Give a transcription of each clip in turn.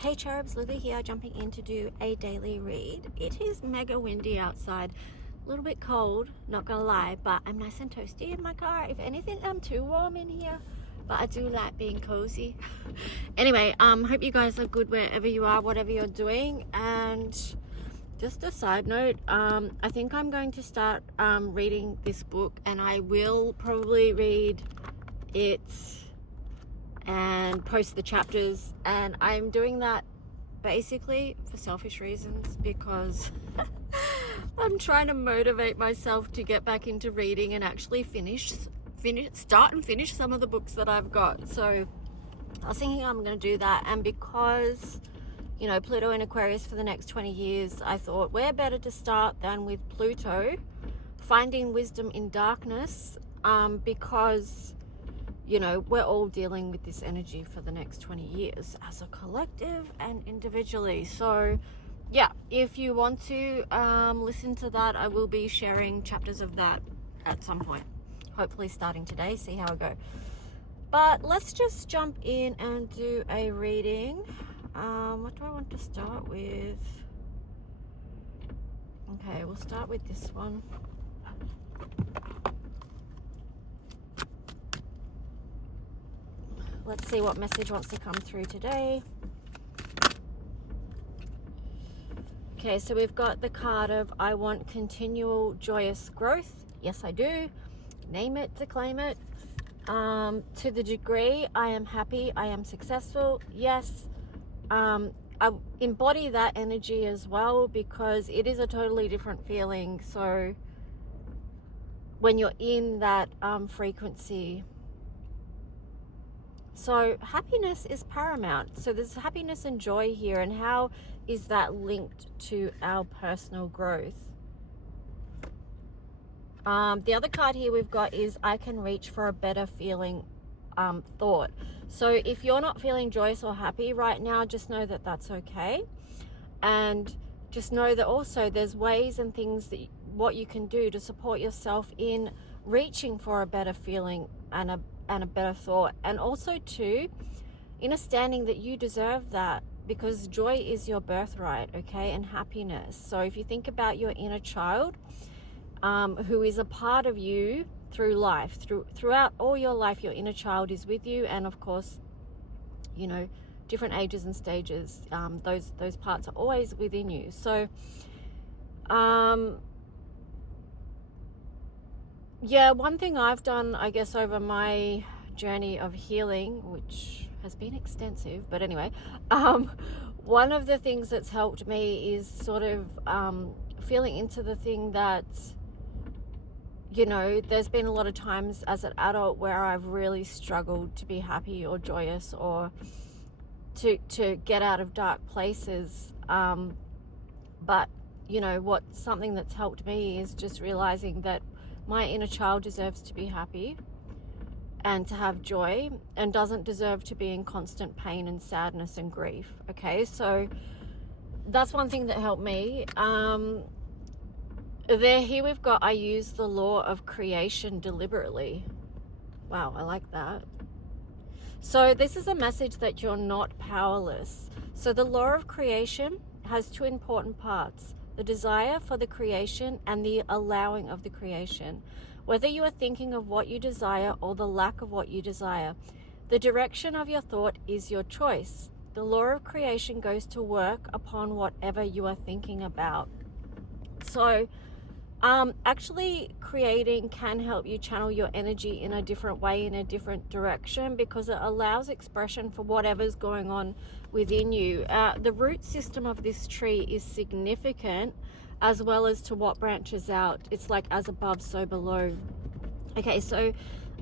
Hey cherubs, Lily here, jumping in to do a daily read. It is mega windy outside, a little bit cold, not gonna lie, but I'm nice and toasty in my car. If anything, I'm too warm in here, but I do like being cozy. Anyway, hope you guys are good wherever you are, whatever you're doing. And just a side note, I think I'm going to start reading this book, and I will probably read it and post the chapters, and I'm doing that basically for selfish reasons because I'm trying to motivate myself to get back into reading and actually start and finish some of the books that I've got. So I was thinking I'm going to do that, and because you know Pluto in Aquarius for the next 20 years, I thought where better to start than with Pluto, finding wisdom in darkness, because you know, we're all dealing with this energy for the next 20 years as a collective and individually. So yeah, if you want to listen to that, I will be sharing chapters of that at some point, hopefully starting today, see how I go. But let's just jump in and do a reading. What do I want to start with? Okay, we'll start with this one. Let's see what message wants to come through today. Okay, so we've got the card of I want continual joyous growth. Yes, I do. Name it to claim it. To the degree I am happy, I am successful. Yes, I embody that energy as well, because it is a totally different feeling. So when you're in that frequency, so happiness is paramount. So there's happiness and joy here, and how is that linked to our personal growth? The other card here we've got is I can reach for a better feeling thought. So if you're not feeling joyous or happy right now, just know that that's okay. And just know that also there's ways and things that what you can do to support yourself in reaching for a better feeling and a better thought, and also too in understanding that you deserve that, because joy is your birthright, okay, and happiness. So if you think about your inner child, who is a part of you through life, throughout all your life, your inner child is with you, and of course, you know, different ages and stages, those parts are always within you. So yeah, one thing I've done, I guess, over my journey of healing, which has been extensive, but anyway, one of the things that's helped me is sort of feeling into the thing that, you know, there's been a lot of times as an adult where I've really struggled to be happy or joyous or to get out of dark places. But, you know, something that's helped me is just realizing that my inner child deserves to be happy and to have joy, and doesn't deserve to be in constant pain and sadness and grief. Okay, so that's one thing that helped me. Here we've got, I use the law of creation deliberately. Wow, I like that. So this is a message that you're not powerless. So the law of creation has two important parts: the desire for the creation and the allowing of the creation. Whether you are thinking of what you desire or the lack of what you desire, the direction of your thought is your choice. The law of creation goes to work upon whatever you are thinking about. So actually creating can help you channel your energy in a different way, in a different direction, because it allows expression for whatever's going on within you. The root system of this tree is significant, as well as to what branches out. It's like as above, so below. Okay, so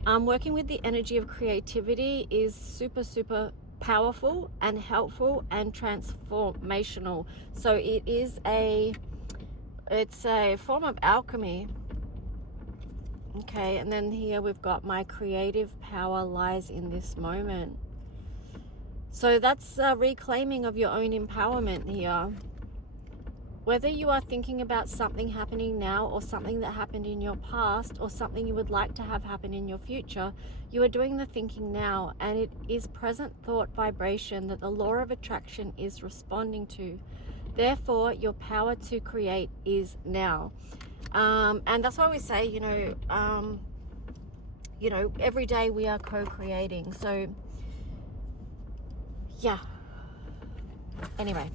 working with the energy of creativity is super, super powerful and helpful and transformational. So it's a form of alchemy. Okay, and then here we've got my creative power lies in this moment. So that's reclaiming of your own empowerment here. Whether you are thinking about something happening now or something that happened in your past or something you would like to have happen in your future, you are doing the thinking now, and it is present thought vibration that the law of attraction is responding to. Therefore, your power to create is now. And that's why we say, every day we are co-creating. So, yeah. Anyway,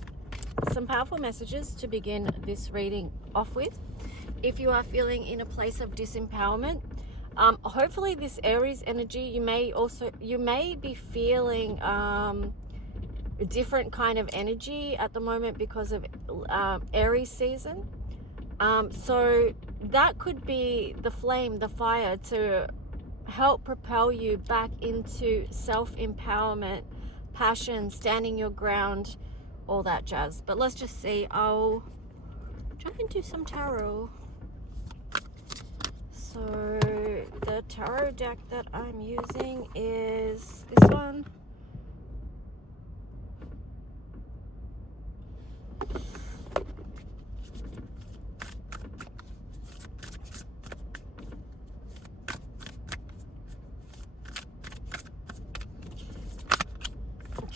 some powerful messages to begin this reading off with. If you are feeling in a place of disempowerment, hopefully this Aries energy, you may be feeling a different kind of energy at the moment because of Aries season. So that could be the flame, the fire, to help propel you back into self-empowerment, passion, standing your ground, all that jazz. But let's just see. I'll try and do some tarot. So the tarot deck that I'm using is this one.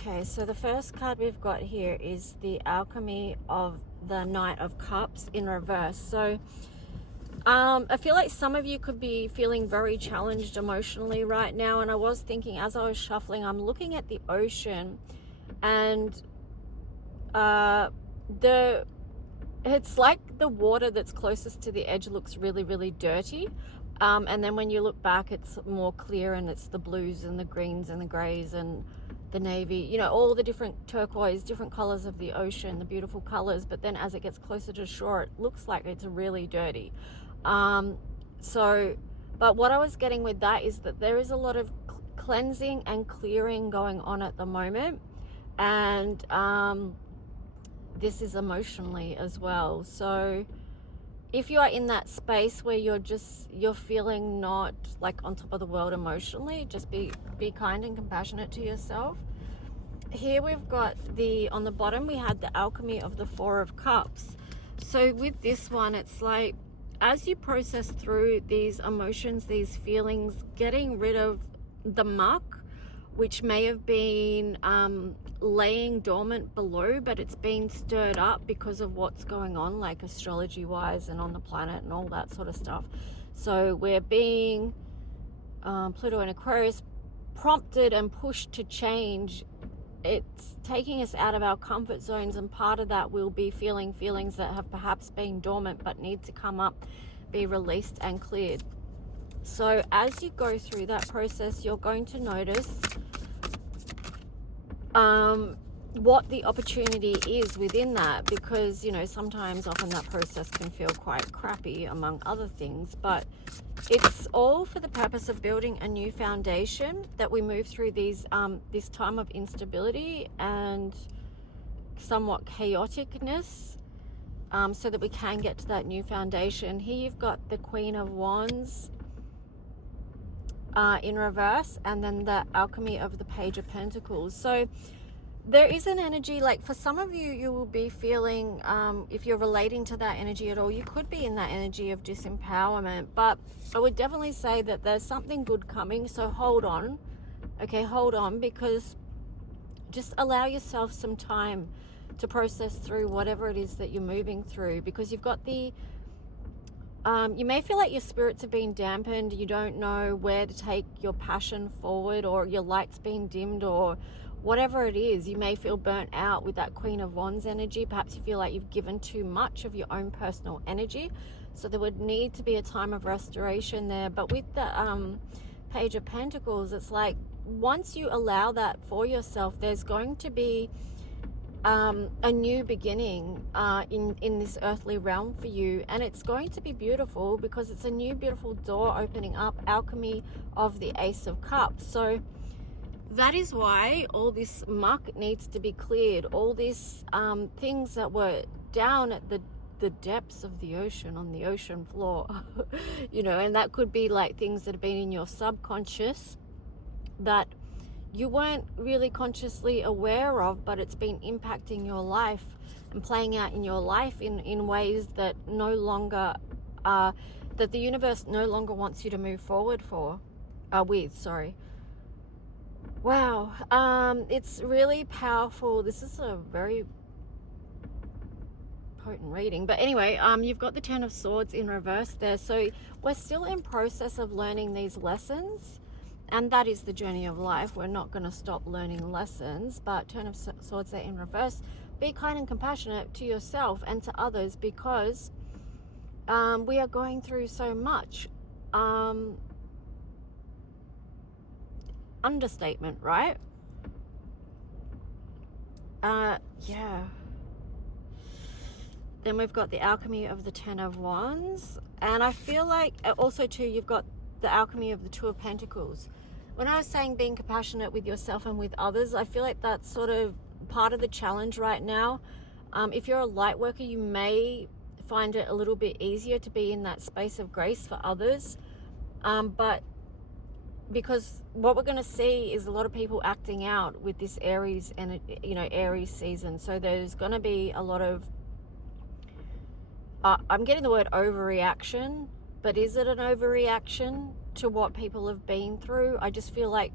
Okay, so the first card we've got here is the Alchemy of the Knight of Cups in reverse. So I feel like some of you could be feeling very challenged emotionally right now. And I was thinking, as I was shuffling, I'm looking at the ocean, and it's like the water that's closest to the edge looks really, really dirty. And then when you look back, it's more clear, and it's the blues and the greens and the grays and the navy, all the different turquoise, different colors of the ocean, the beautiful colors. But then as it gets closer to shore, it looks like it's really dirty. But what I was getting with that is that there is a lot of cleansing and clearing going on at the moment. And this is emotionally as well. So if you are in that space where you're feeling not like on top of the world emotionally, just be kind and compassionate to yourself. Here we've got on the bottom, we had the Alchemy of the Four of Cups. So with this one, it's like, as you process through these emotions, these feelings, getting rid of the muck, which may have been laying dormant below, but it's been stirred up because of what's going on, like astrology wise and on the planet and all that sort of stuff. So we're being Pluto and Aquarius prompted and pushed to change. It's taking us out of our comfort zones, and part of that will be feeling feelings that have perhaps been dormant but need to come up, be released and cleared. So as you go through that process, you're going to notice what the opportunity is within that, because sometimes often that process can feel quite crappy among other things, but it's all for the purpose of building a new foundation, that we move through this time of instability and somewhat chaoticness, so that we can get to that new foundation. Here you've got the Queen of Wands in reverse, and then the Alchemy of the Page of Pentacles. So there is an energy, like for some of you, you will be feeling, if you're relating to that energy at all, you could be in that energy of disempowerment. But I would definitely say that there's something good coming. So hold on. Okay, hold on, because just allow yourself some time to process through whatever it is that you're moving through, because you've got you may feel like your spirits have been dampened. You don't know where to take your passion forward, or your light's been dimmed, or whatever it is. You may feel burnt out with that Queen of Wands energy. Perhaps you feel like you've given too much of your own personal energy. So there would need to be a time of restoration there. But with the Page of Pentacles, it's like once you allow that for yourself, there's going to be a new beginning in this earthly realm for you, and it's going to be beautiful because it's a new beautiful door opening up. Alchemy of the Ace of Cups. So that is why all this muck needs to be cleared, all these things that were down at the depths of the ocean, on the ocean floor, and that could be like things that have been in your subconscious that you weren't really consciously aware of, but it's been impacting your life and playing out in your life in ways that no longer that the universe no longer wants you to move forward with, sorry. Wow. It's really powerful. This is a very potent reading, but anyway, you've got the Ten of Swords in reverse there, so we're still in process of learning these lessons, and that is the journey of life. We're not going to stop learning lessons, but Ten of Swords there in reverse. Be kind and compassionate to yourself and to others, because we are going through so much. Understatement, right? Yeah. Then we've got the alchemy of the Ten of Wands, and I feel like also too you've got the alchemy of the Two of Pentacles. When I was saying being compassionate with yourself and with others, I feel like that's sort of part of the challenge right now. If you're a light worker, you may find it a little bit easier to be in that space of grace for others, but because what we're going to see is a lot of people acting out with this Aries and Aries season. So there's going to be a lot of I'm getting the word overreaction, but is it an overreaction to what people have been through? I just feel like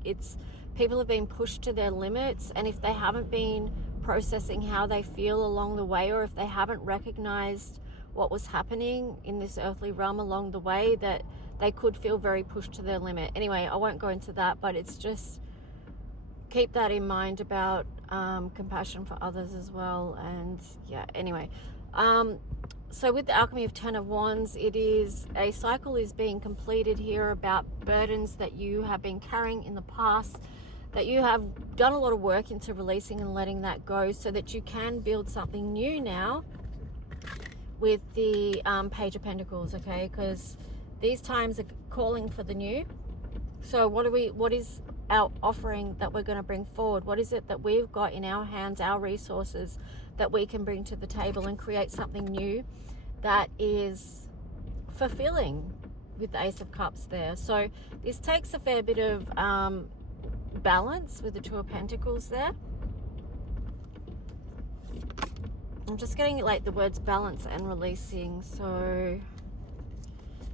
people have been pushed to their limits, and if they haven't been processing how they feel along the way, or if they haven't recognized what was happening in this earthly realm along the way, that they could feel very pushed to their limit. Anyway, I won't go into that, but it's just keep that in mind about compassion for others as well. And yeah, anyway, so with the alchemy of Ten of Wands, it is a cycle is being completed here about burdens that you have been carrying in the past, that you have done a lot of work into releasing and letting that go, so that you can build something new now with the Page of Pentacles, okay? Because these times are calling for the new. So what is our offering that we're going to bring forward? What is it that we've got in our hands, our resources, that we can bring to the table and create something new that is fulfilling, with the Ace of Cups there? So this takes a fair bit of balance with the Two of Pentacles there. I'm just getting like the words balance and releasing. So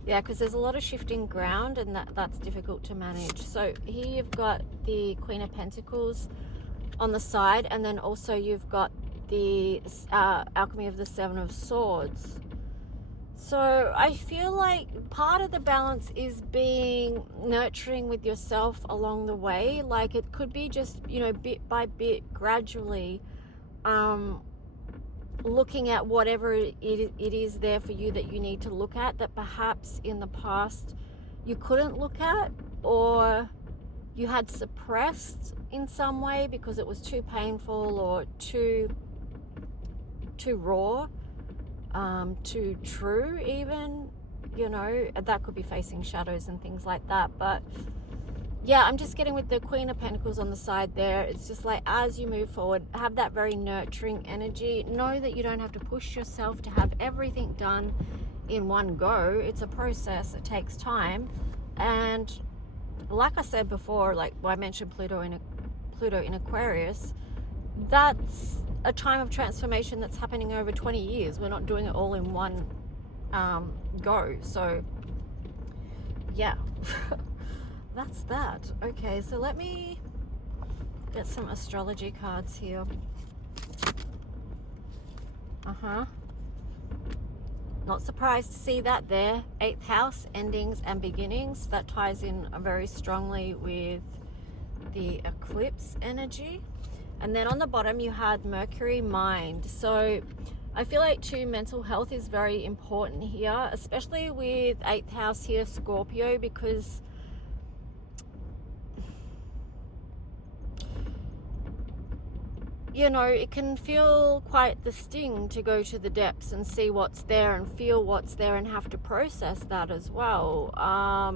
yeah, because there's a lot of shifting ground, and that's difficult to manage. So here you've got the Queen of Pentacles on the side, and then also you've got the alchemy of the Seven of Swords. So I feel like part of the balance is being nurturing with yourself along the way. Like it could be just, bit by bit, gradually, looking at whatever it is there for you that you need to look at, that perhaps in the past you couldn't look at, or you had suppressed in some way because it was too painful or too raw, too true even, that could be facing shadows and things like that. But yeah, I'm just getting with the Queen of Pentacles on the side there. It's just like, as you move forward, have that very nurturing energy. Know that you don't have to push yourself to have everything done in one go. It's a process. It takes time. And like I said before, like I mentioned Pluto in Aquarius, that's a time of transformation that's happening over 20 years. We're not doing it all in one go. So yeah. That's that. Okay, so let me get some astrology cards here. Not surprised to see that there. 8th house, endings and beginnings. That ties in very strongly with the eclipse energy. And then on the bottom you had Mercury, mind. So I feel like too, mental health is very important here, especially with 8th house here, Scorpio, because it can feel quite the sting to go to the depths and see what's there and feel what's there and have to process that as well.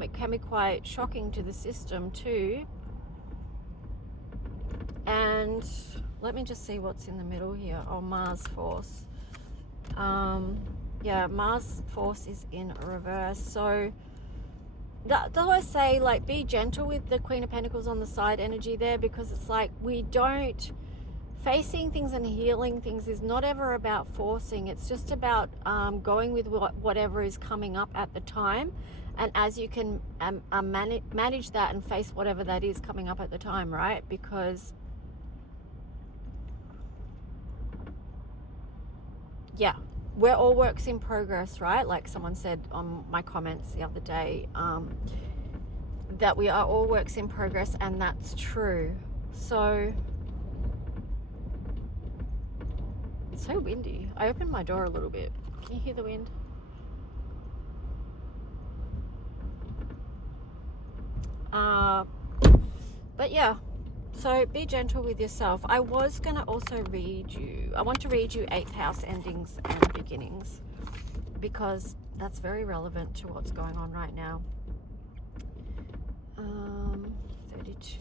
It can be quite shocking to the system too. And let me just see what's in the middle here. Oh, Mars force. Yeah, Mars force is in reverse. So That's why I say, like, be gentle with the Queen of Pentacles on the side energy there, because it's like we don't, facing things and healing things is not ever about forcing. It's just about going with whatever is coming up at the time, and as you can manage that and face whatever that is coming up at the time, right? Because yeah, we're all works in progress, right? Like someone said on my comments the other day, that we are all works in progress, and that's true. So it's so windy. I opened my door a little bit. Can you hear the wind? But yeah, so be gentle with yourself. I was going to also read you, I want to read you 8th house endings and beginnings, because that's very relevant to what's going on right now. 32.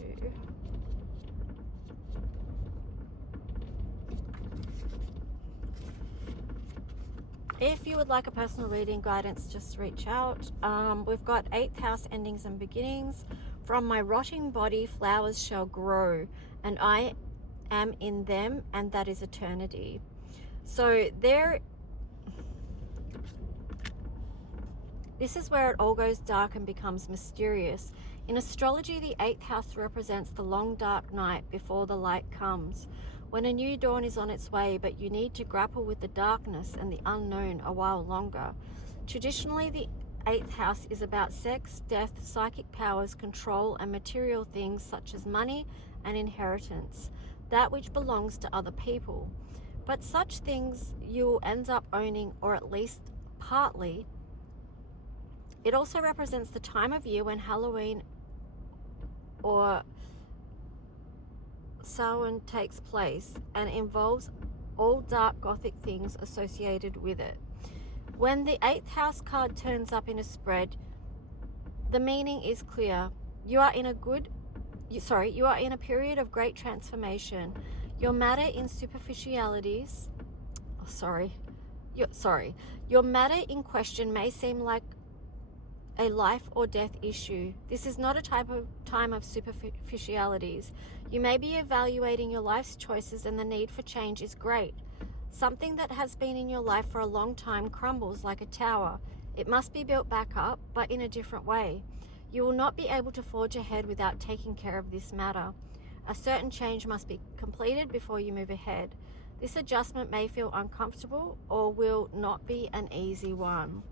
If you would like a personal reading guidance, just reach out. We've got 8th house endings and beginnings. From my rotting body, flowers shall grow, and I am in them, and that is eternity. So this is where it all goes dark and becomes mysterious. In astrology, the 8th house represents the long dark night before the light comes, when a new dawn is on its way, but you need to grapple with the darkness and the unknown a while longer. Traditionally, the 8th house is about sex, death, psychic powers, control, and material things such as money and inheritance, that which belongs to other people. But such things you'll end up owning, or at least partly. It also represents the time of year when Halloween or Samhain takes place, and involves all dark gothic things associated with it. When the 8th house card turns up in a spread, the meaning is clear. You are in a period of great transformation. Your matter in superficialities, your matter in question may seem like a life or death issue. This is not a time of superficialities. You may be evaluating your life's choices, and the need for change is great. Something that has been in your life for a long time crumbles like a tower. It must be built back up, but in a different way. You will not be able to forge ahead without taking care of this matter. A certain change must be completed before you move ahead. This adjustment may feel uncomfortable or will not be an easy one.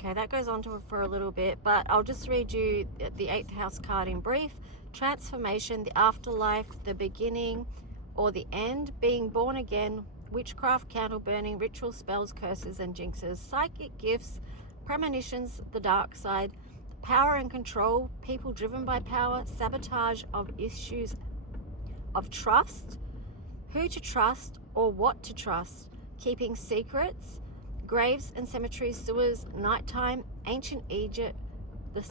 Okay, that goes on for a little bit, but I'll just read you the 8th house card in brief. Transformation, the afterlife, the beginning or the end, being born again, witchcraft, candle burning, ritual spells, curses and jinxes, psychic gifts, premonitions, the dark side, power and control, people driven by power, sabotage of issues of trust, who to trust or what to trust, keeping secrets, graves and cemeteries, sewers, nighttime, ancient Egypt, the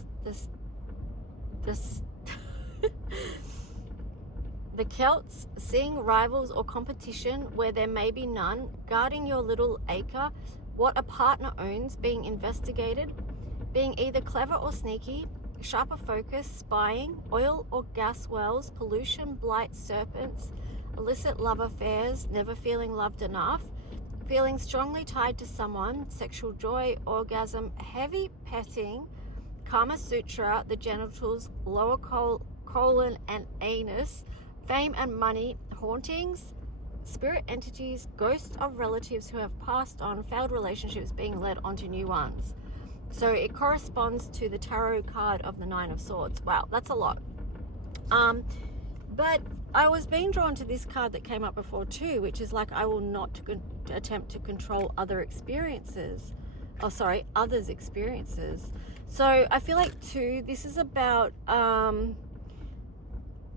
Celts, seeing rivals or competition where there may be none, guarding your little acre, what a partner owns, being investigated, being either clever or sneaky, sharper focus, spying, oil or gas wells, pollution, blight, serpents, illicit love affairs, never feeling loved enough, feeling strongly tied to someone, sexual joy, orgasm, heavy petting, Kama Sutra, the genitals, lower colon and anus, fame and money, hauntings, spirit entities, ghosts of relatives who have passed on, failed relationships being led onto new ones. So it corresponds to the tarot card of the 9 of Swords. Wow, that's a lot. But I was being drawn to this card that came up before too, which is like, I will not attempt to control others' experiences. So I feel like too, this is about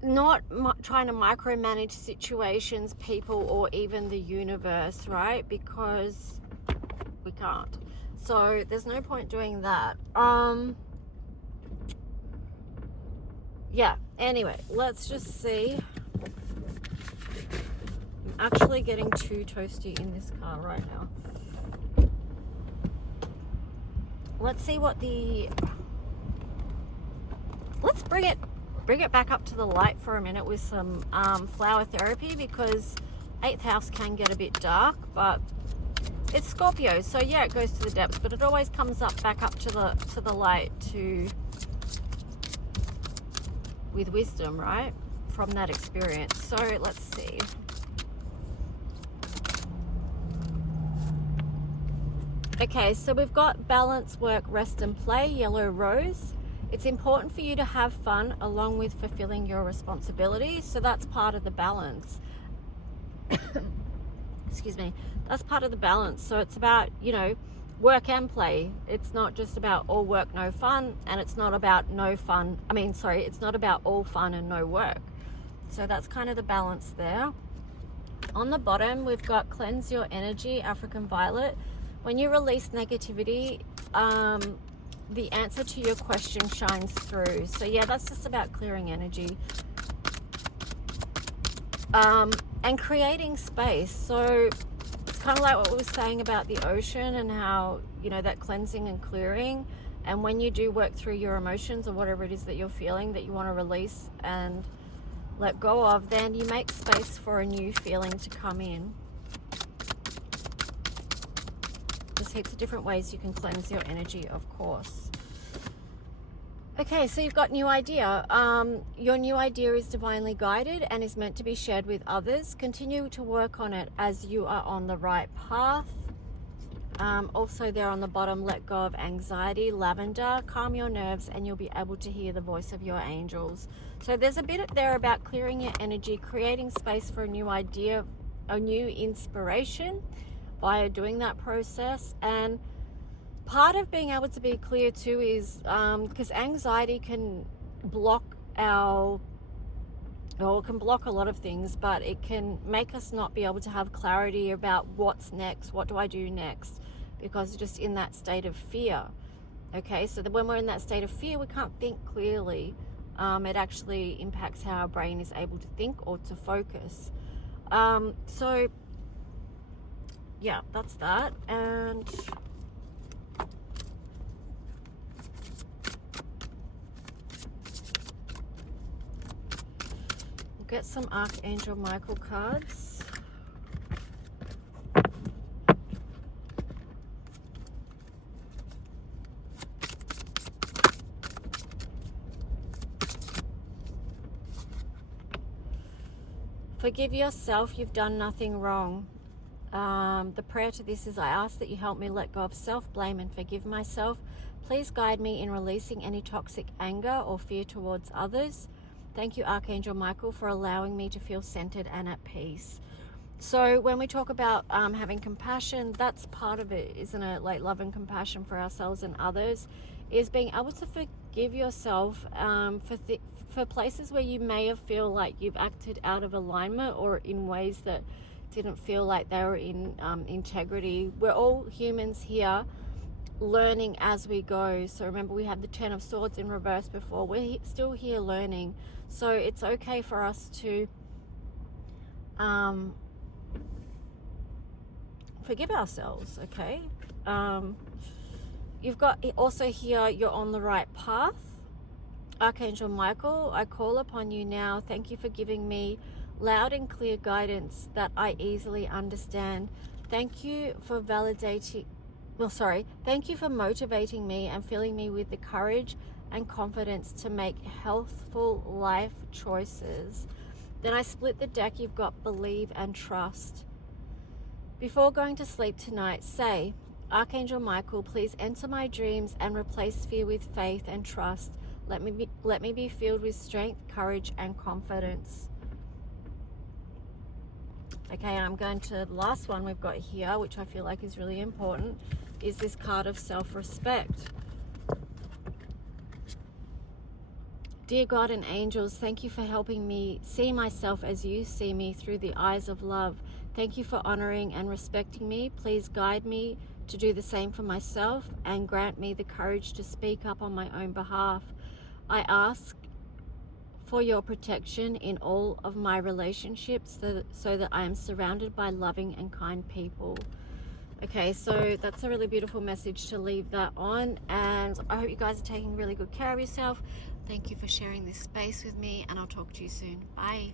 not trying to micromanage situations, people, or even the universe, right? Because we can't. So there's no point doing that. Yeah, anyway, let's just see. I'm actually getting too toasty in this car right now. let's see what let's bring it back up to the light for a minute with some flower therapy, because 8th house can get a bit dark, but it's Scorpio, so yeah, it goes to the depths, but it always comes up back up to the light with wisdom, right, from that experience. So let's see. Okay, so we've got balance, work, rest and play, yellow rose. It's important for you to have fun along with fulfilling your responsibilities. So that's part of the balance. Excuse me. That's part of the balance. So it's about, work and play. It's not just about all work, no fun. And it's not about it's not about all fun and no work. So that's kind of the balance there. On the bottom, we've got cleanse your energy, African violet. When you release negativity, the answer to your question shines through. So yeah, that's just about clearing energy. And creating space. So it's kind of like what we were saying about the ocean and how, that cleansing and clearing. And when you do work through your emotions or whatever it is that you're feeling that you want to release and let go of, then you make space for a new feeling to come in. There's heaps of different ways you can cleanse your energy, of course. Okay, so you've got new idea. Your new idea is divinely guided and is meant to be shared with others. Continue to work on it as you are on the right path. Also there on the bottom, let go of anxiety, lavender, calm your nerves and you'll be able to hear the voice of your angels. So there's a bit there about clearing your energy, creating space for a new idea, a new inspiration via doing that process. And part of being able to be clear too is because anxiety can block it can block a lot of things, but it can make us not be able to have clarity about what's next, what do I do next, because just in that state of fear. Okay, so that when we're in that state of fear, we can't think clearly. It actually impacts how our brain is able to think or to focus. So yeah, that's that. And we'll get some Archangel Michael cards. Forgive yourself, you've done nothing wrong. The prayer to this is, I ask that you help me let go of self-blame and forgive myself. Please guide me in releasing any toxic anger or fear towards others. Thank you, Archangel Michael, for allowing me to feel centered and at peace. So when we talk about having compassion, that's part of it, isn't it? Like love and compassion for ourselves and others is being able to forgive yourself for places where you may have feel like you've acted out of alignment or in ways that didn't feel like they were in integrity. We're all humans here learning as we go. So remember, we had the 10 of Swords in reverse before. We're still here learning. So it's okay for us to forgive ourselves, okay? You've got also here, you're on the right path. Archangel Michael, I call upon you now. Thank you for giving me loud and clear guidance that I easily understand. Thank you for thank you for motivating me and filling me with the courage and confidence to make healthful life choices. Then I split the deck. You've got believe and trust. Before going to sleep tonight, say, Archangel Michael, please enter my dreams and replace fear with faith and trust. Let me be filled with strength, courage, and confidence. Okay, I'm going to the last one we've got here, which I feel like is really important, is this card of self-respect. Dear God and angels, thank you for helping me see myself as you see me through the eyes of love. Thank you for honoring and respecting me. Please guide me to do the same for myself and grant me the courage to speak up on my own behalf. I ask for your protection in all of my relationships so that I am surrounded by loving and kind people. Okay, so that's a really beautiful message to leave that on, and I hope you guys are taking really good care of yourself. Thank you for sharing this space with me, and I'll talk to you soon. Bye.